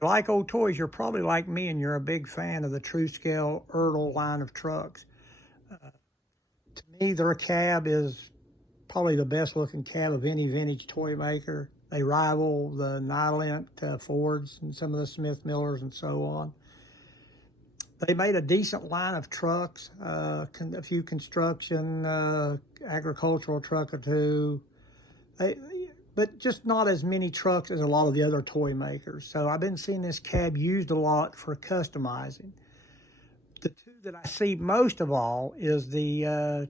you like old toys, you're probably like me and you're a big fan of the True Scale Ertl line of trucks. To me, their cab is probably the best looking cab of any vintage toy maker. They rival the Nylent Fords and some of the Smith Millers and so on. They made a decent line of trucks, a few construction, agricultural truck or two, but just not as many trucks as a lot of the other toy makers. So I've been seeing this cab used a lot for customizing. The two that I see most of all is the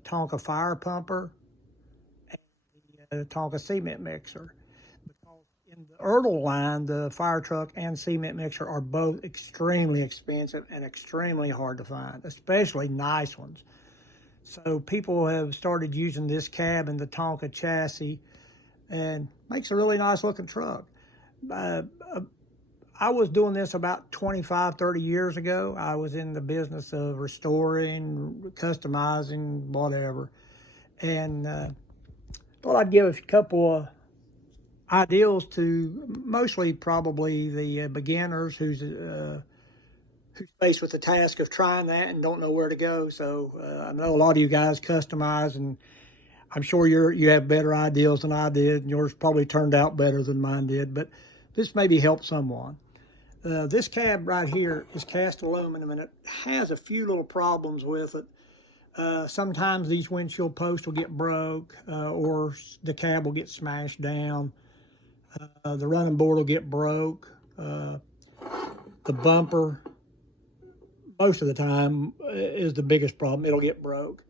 Tonka fire pumper and the Tonka cement mixer. In the Ertl line, the fire truck and cement mixer are both extremely expensive and extremely hard to find, especially nice ones. So people have started using this cab and the Tonka chassis, and makes a really nice looking truck. I was doing this about 25, 30 years ago. I was in the business of restoring, customizing, whatever. And thought I'd give a couple of ideals to mostly probably the beginners who's faced with the task of trying that and don't know where to go. So I know a lot of you guys customize, and I'm sure you have better ideals than I did, and yours probably turned out better than mine did, but this maybe helped someone. This cab right here is cast aluminum, and it has a few little problems with it. Sometimes these windshield posts will get broke, or the cab will get smashed down. The running board will get broke. The bumper, most of the time, is the biggest problem. It'll get broke.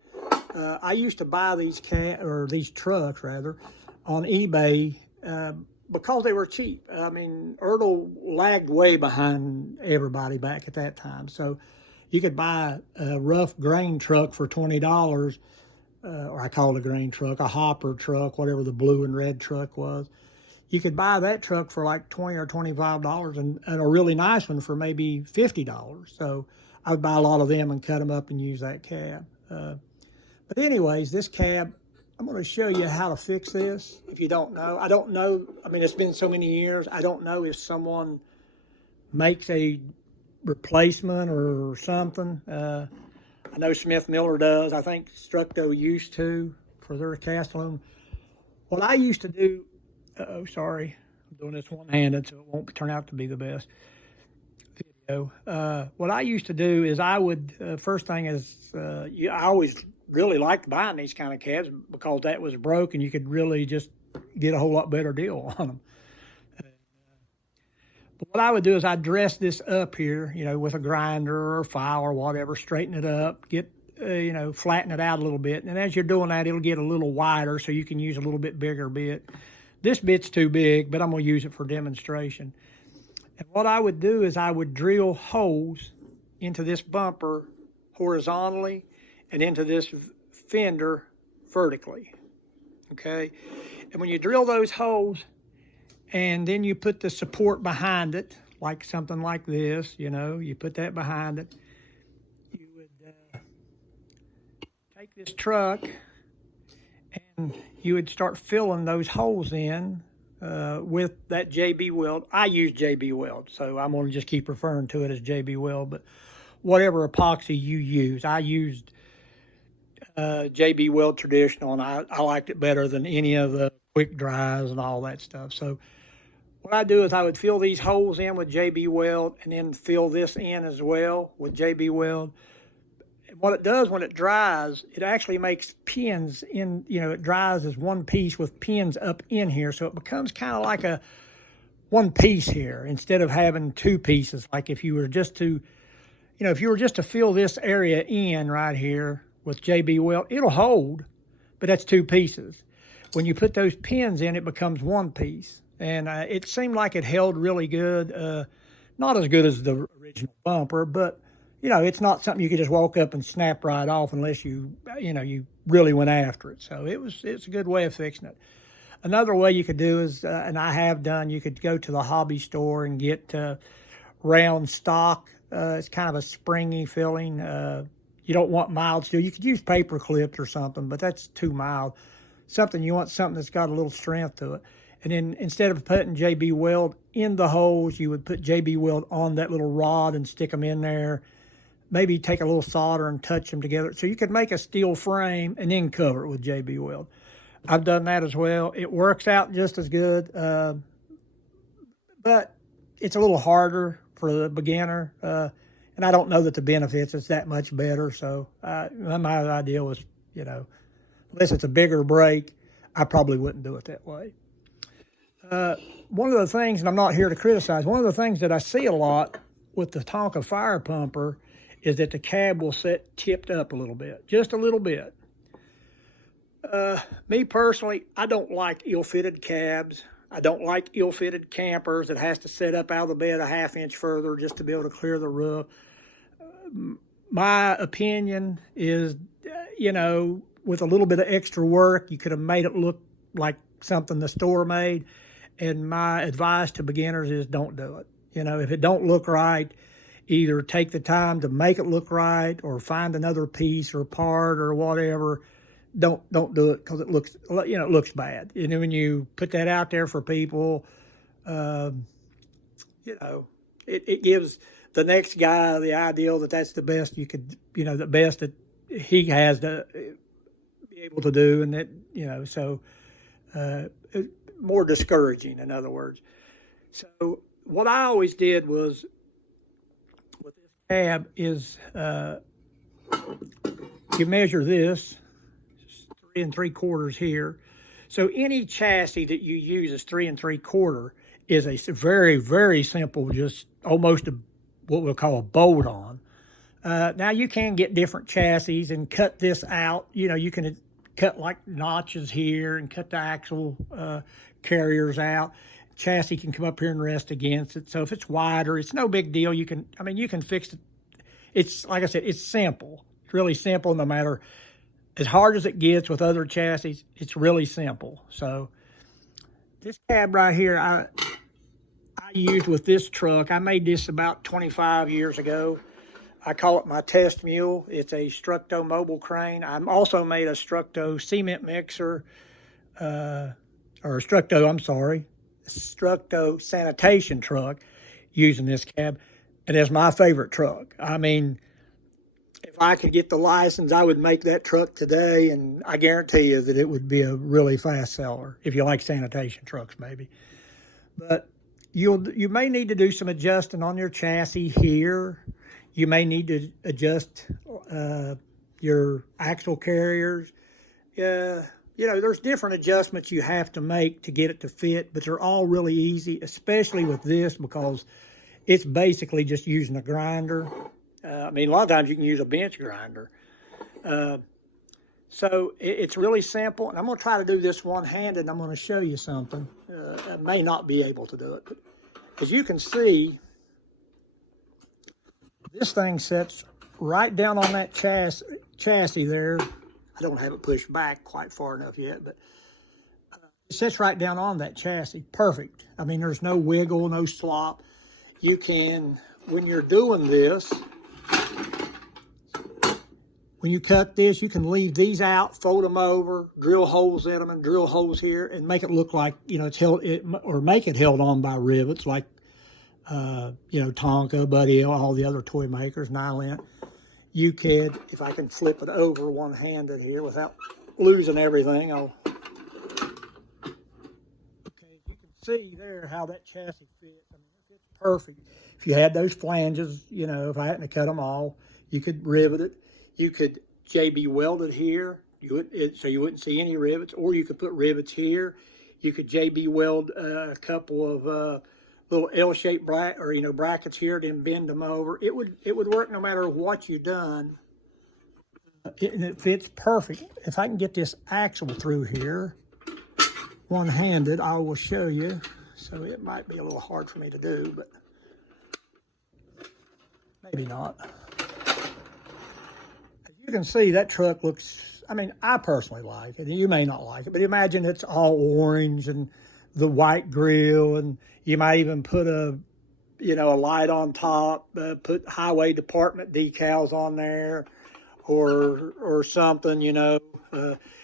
I used to buy these trucks rather on eBay because they were cheap. I mean, Ertl lagged way behind everybody back at that time. So you could buy a rough grain truck for $20, or I call it a grain truck, a hopper truck, whatever the blue and red truck was. You could buy that truck for like $20 or $25 and a really nice one for maybe $50. So I would buy a lot of them and cut them up and use that cab. But anyways, this cab, I'm going to show you how to fix this. If you don't know, I don't know. I mean, it's been so many years. I don't know if someone makes a replacement or something. I know Smith Miller does. I think Structo used to for their cast aluminum. What I used to do, sorry, I'm doing this one-handed, so it won't turn out to be the best video. What I used to do is I would, first thing is, I always really liked buying these kind of cabs because that was broke and you could really just get a whole lot better deal on them. But what I would do is I'd dress this up here, with a grinder or file or whatever, straighten it up, get, flatten it out a little bit. And as you're doing that, it'll get a little wider so you can use a little bit bigger bit. This bit's too big, but I'm going to use it for demonstration. And what I would do is I would drill holes into this bumper horizontally and into this fender vertically, okay? And when you drill those holes and then you put the support behind it, like something like this, you put that behind it, you would take this truck and you would start filling those holes in with that JB Weld. I use JB Weld, so I'm going to just keep referring to it as JB Weld, but whatever epoxy you use. I used JB Weld Traditional, and I liked it better than any of the quick dries and all that stuff. So what I do is I would fill these holes in with JB Weld and then fill this in as well with JB Weld. And what it does when it dries, it actually makes pins in, it dries as one piece with pins up in here. So it becomes kind of like a one piece here instead of having two pieces. Like if you were just to, if you were just to fill this area in right here with JB Weld, it'll hold, but that's two pieces. When you put those pins in, it becomes one piece. And it seemed like it held really good. Not as good as the original bumper, but, it's not something you could just walk up and snap right off unless you really went after it. So it's a good way of fixing it. Another way you could do is, and I have done, you could go to the hobby store and get round stock. It's kind of a springy filling. You don't want mild steel. You could use paper clips or something, but that's too mild. You want something that's got a little strength to it. And then instead of putting JB Weld in the holes, you would put JB Weld on that little rod and stick them in there. Maybe take a little solder and touch them together. So you could make a steel frame and then cover it with JB Weld. I've done that as well. It works out just as good, but it's a little harder for the beginner. And I don't know that the benefits is that much better. So my idea was, you know, unless it's a bigger break, I probably wouldn't do it that way. One of the things, and I'm not here to criticize, one of the things that I see a lot with the Tonka fire pumper is that the cab will sit tipped up a little bit, just a little bit. Me personally, I don't like ill-fitted cabs. I don't like ill-fitted campers that has to set up out of the bed a half-inch further just to be able to clear the roof. My opinion is, you know, with a little bit of extra work, you could have made it look like something the store made. And my advice to beginners is don't do it. You know, if it don't look right, either take the time to make it look right or find another piece or part or whatever. Don't do it because it looks, you know, it looks bad. And when you put that out there for people, you know, it gives the next guy the ideal that that's the best you could, you know, the best that he has to be able to do. And that, you know, so more discouraging, in other words. So what I always did was with this cab is you measure this 3 3/4 here. So any chassis that you use is 3 3/4 is a very, very simple, just almost what we'll call a bolt on. Now you can get different chassis and cut this out. You know, you can cut like notches here and cut the axle carriers out. Chassis can come up here and rest against it. So if it's wider, it's no big deal. You can, I mean, you can fix it. It's, like I said, it's simple. It's really simple, no matter as hard as it gets with other chassis, it's really simple. So this cab right here, I used with this truck. I made this about 25 years ago. I call it my test mule. It's a Structo mobile crane. I also made a Structo cement mixer, Structo sanitation truck using this cab. And it's my favorite truck. I mean, if I could get the license, I would make that truck today, and I guarantee you that it would be a really fast seller if you like sanitation trucks, maybe. But you may need to do some adjusting on your chassis here. You may need to adjust your axle carriers. You know, there's different adjustments you have to make to get it to fit, but they're all really easy, especially with this because it's basically just using a grinder. I mean, a lot of times you can use a bench grinder. So it's really simple, and I'm going to try to do this one-handed, and I'm going to show you something. I may not be able to do it, but as you can see, this thing sits right down on that chassis there. I don't have it pushed back quite far enough yet, but it sits right down on that chassis. Perfect. I mean, there's no wiggle, no slop. You can, when you're doing this, when you cut this, you can leave these out, fold them over, drill holes in them, and drill holes here, and make it look like, you know, it's held, or make it held on by rivets, like, you know, Tonka, Buddy, all the other toy makers, Nylint. You could, if I can flip it over one-handed here without losing everything, okay, you can see there how that chassis fits. I mean, it fits perfect. If you had those flanges, you know, if I hadn't cut them all, you could rivet it. You could JB weld it here, so you wouldn't see any rivets, or you could put rivets here. You could JB weld a couple of little L-shaped brackets here, then bend them over. It would work no matter what you done. And it fits perfect. If I can get this axle through here, one-handed, I will show you. So it might be a little hard for me to do, but maybe not. As you can see, that truck looks, I mean, I personally like it. You may not like it, but imagine it's all orange and the white grill, and you might even put a light on top, put highway department decals on there, or something, you know.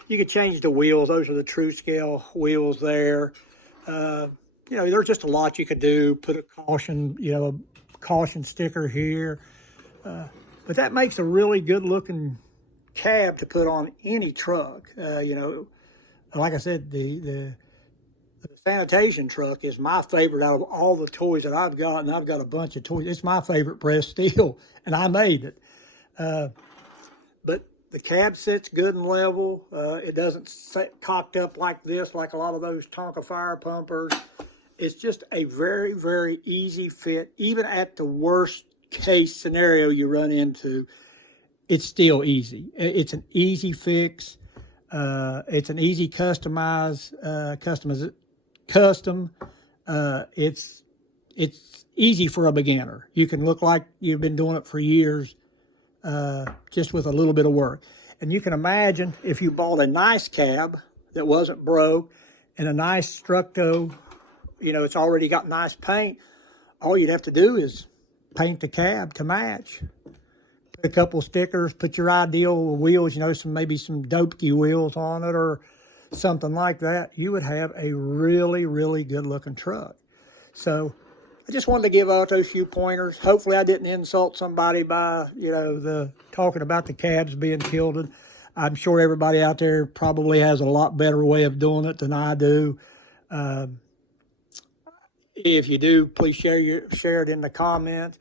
You could change the wheels. Those are the true scale wheels there. You know, there's just a lot you could do. Put a caution, you know, a caution sticker here. But that makes a really good looking cab to put on any truck. You know, like I said, the sanitation truck is my favorite out of all the toys that I've got, and I've got a bunch of toys. It's my favorite press steel, and I made it. But the cab sits good and level. It doesn't sit cocked up like this, like a lot of those Tonka fire pumpers. It's just a very, very easy fit. Even at the worst case scenario you run into, it's still easy. It's an easy fix. It's an easy custom. It's easy for a beginner. You can look like you've been doing it for years, just with a little bit of work. And you can imagine if you bought a nice cab that wasn't broke and a nice Structo, you know, it's already got nice paint. All you'd have to do is paint the cab to match. Put a couple stickers, put your ideal wheels, you know, maybe some Dopke wheels on it or something like that. You would have a really, really good looking truck. So I just wanted to give out those few pointers. Hopefully I didn't insult somebody by, you know, talking about the cabs being tilted. I'm sure everybody out there probably has a lot better way of doing it than I do. If you do, please share it in the comments.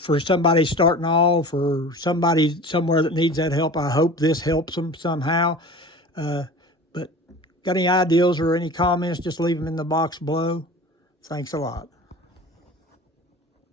For somebody starting off or somebody somewhere that needs that help, I hope this helps them somehow. But got any ideas or any comments, just leave them in the box below. Thanks a lot.